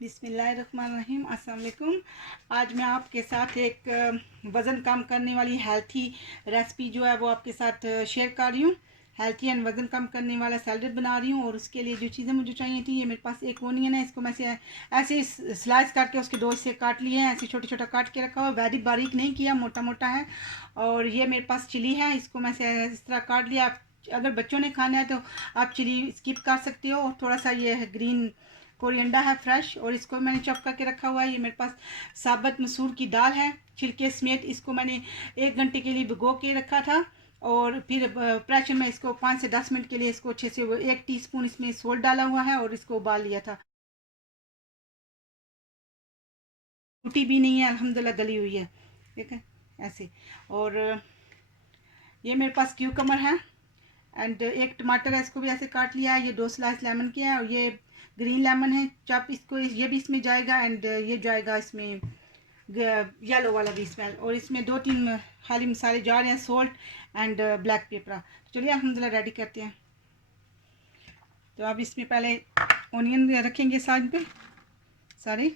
बिस्मिल्लाहिर्रहमानिर्रहीम। अस्सलाम वालेकुम। आज मैं आपके साथ एक वज़न कम करने वाली हेल्थी रेसिपी जो है वो आपके साथ शेयर कर रही हूँ। हेल्थी एंड वज़न कम करने वाला सैलड बना रही हूँ। और उसके लिए जो चीज़ें मुझे चाहिए थी, ये मेरे पास एक ओनियन है, इसको मैं ऐसे स्लाइस करके उसके दो हिस्से काट लिए हैं, ऐसे छोटे छोटा काट के रखा हुआ, वेरी बारीक नहीं किया, मोटा मोटा है। और ये मेरे पास चिली है, इसको मैं इस तरह काट लिया। अगर बच्चों ने खाना है तो आप चिली स्किप कर सकते हो। और थोड़ा सा ये ग्रीन कोरिएंडर है फ्रेश, और इसको मैंने चॉप करके रखा हुआ है। ये मेरे पास साबुत मसूर की दाल है छिलके समेत, इसको मैंने 1 घंटे के लिए भिगो के रखा था। और फिर प्रेशर में इसको 5 से 10 मिनट के लिए इसको अच्छे से 1 टीस्पून इसमें सोल्ट डाला हुआ है और इसको उबाल लिया था। टूटी भी नहीं है, अल्हम्दुलिल्लाह गली हुई है, ठीक है ऐसे। और ये मेरे पास क्यूकमर है एंड एक टमाटर है, इसको भी ऐसे काट लिया है। ये 2 स्लाइस लेमन के हैं, और ये ग्रीन लेमन है चॉप, इसको ये भी इसमें जाएगा। एंड ये जाएगा इसमें येलो वाला भी इसमें। और इसमें 2-3 खाली मसाले जा रहे हैं, सोल्ट एंड ब्लैक पेपर। तो चलिए अल्हम्दुलिल्लाह रेडी करते हैं। तो अब इसमें पहले ऑनियन रखेंगे साइड पे सारे,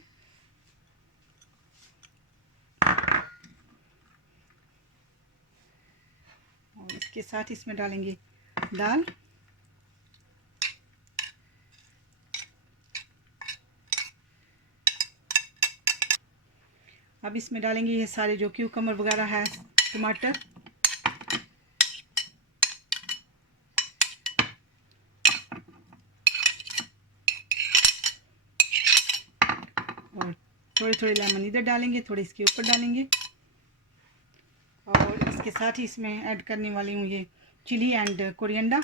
और इसके साथ इसमें डालेंगे दाल। अब इसमें डालेंगे ये सारे जो क्यूकम्बर वगैरह है, टमाटर, और थोड़े थोड़े लेमन इधर डालेंगे, थोड़े इसके ऊपर डालेंगे। और इसके साथ ही इसमें ऐड करने वाली हूँ ये चिली एंड कोरिएंडर।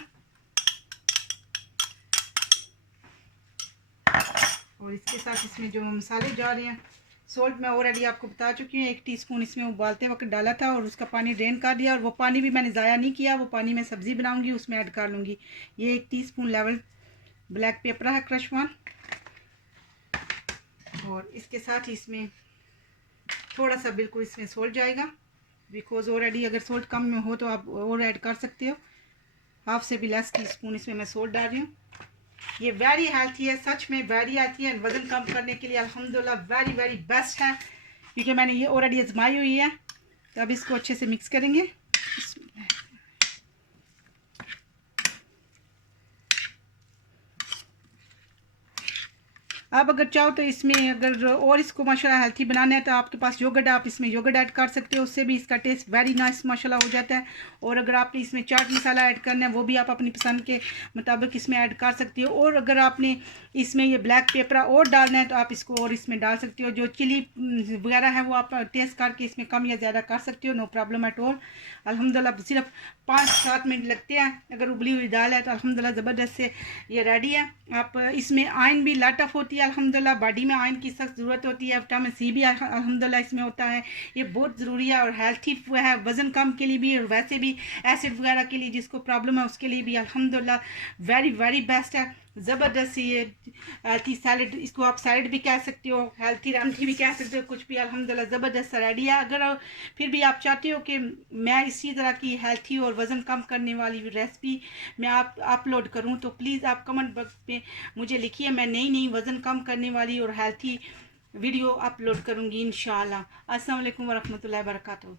और इसके साथ इसमें जो मसाले जा रहे हैं, सोल्ट मैं ऑलरेडी आपको बता चुकी हूँ, 1 टीस्पून इसमें उबालते वक्त डाला था और उसका पानी ड्रेन कर दिया। और वो पानी भी मैंने ज़ाया नहीं किया, वो पानी मैं सब्ज़ी बनाऊंगी उसमें ऐड कर लूँगी। ये 1 टीस्पून लेवल ब्लैक पेपर है क्रश वन। और इसके साथ ही इसमें थोड़ा सा बिल्कुल इसमें सोल्ट जाएगा, बिकॉज ऑलरेडी अगर सोल्ट कम में हो तो आप और ऐड कर सकते हो। हाफ से भी लेस टीस्पून इसमें मैं सोल्ट डाल रही हूँ। ये वेरी हेल्थी है, सच में वेरी हेल्थी है। वज़न कम करने के लिए अल्हम्दुलिल्लाह वेरी वेरी बेस्ट है, क्योंकि मैंने ये ऑलरेडी आजमाई हुई है। तो अब इसको अच्छे से मिक्स करेंगे। आप अगर चाहो तो इसमें अगर और इसको माशाल्लाह हेल्थी बनाना है तो आपके पास योगर्ट, आप इसमें योगर्ट ऐड कर सकते हो, उससे भी इसका टेस्ट वेरी नाइस माशाल्लाह हो जाता है। और अगर आपने इसमें चाट मसाला ऐड करना है वो भी आप अपनी पसंद के मुताबिक इसमें ऐड कर सकते हो। और अगर आपने इसमें ये ब्लैक पेपर और डालना है तो आप इसको और इसमें डाल सकते हो। जो चिली वगैरह है वो आप टेस्ट करके इसमें कम या ज़्यादा कर सकते हो, नो प्रॉब्लम एट ऑल। अल्हम्दुलिल्लाह सिर्फ 5-7 मिनट लगते हैं। अगर उबली हुई दाल है तो अल्हम्दुलिल्लाह ज़बरदस्त से ये रेडी है। आप इसमें आयरन भी लाट ऑफ होती है अल्हम्दुलिल्लाह, बॉडी में आयरन की सख्त ज़रूरत होती है। विटामिन सी भी अल्हम्दुलिल्लाह इसमें होता है, ये बहुत ज़रूरी है। और हेल्थी है, वज़न कम के लिए भी, और वैसे भी एसिड वगैरह के लिए जिसको प्रॉब्लम है उसके लिए भी अल्हम्दुलिल्लाह वेरी वेरी बेस्ट है। ज़बरदस्त ये हेल्थी सैलड, इसको आप सैलड भी कह सकते हो, हेल्थी रेमडी भी कह सकते हो, कुछ भी अल्हम्दुलिल्लाह ज़बरदस्त रेडी है। अगर फिर भी आप चाहते हो कि मैं इसी तरह की हेल्थी और वज़न कम करने वाली रेसिपी मैं आप अपलोड करूं तो प्लीज़ आप कमेंट बॉक्स में मुझे लिखिए। मैं नई नई वज़न कम करने वाली और हेल्थी वीडियो अपलोड करूंगी इंशाल्लाह। अस्सलाम वालेकुम वरहमतुल्लाहि वबरकातुहू।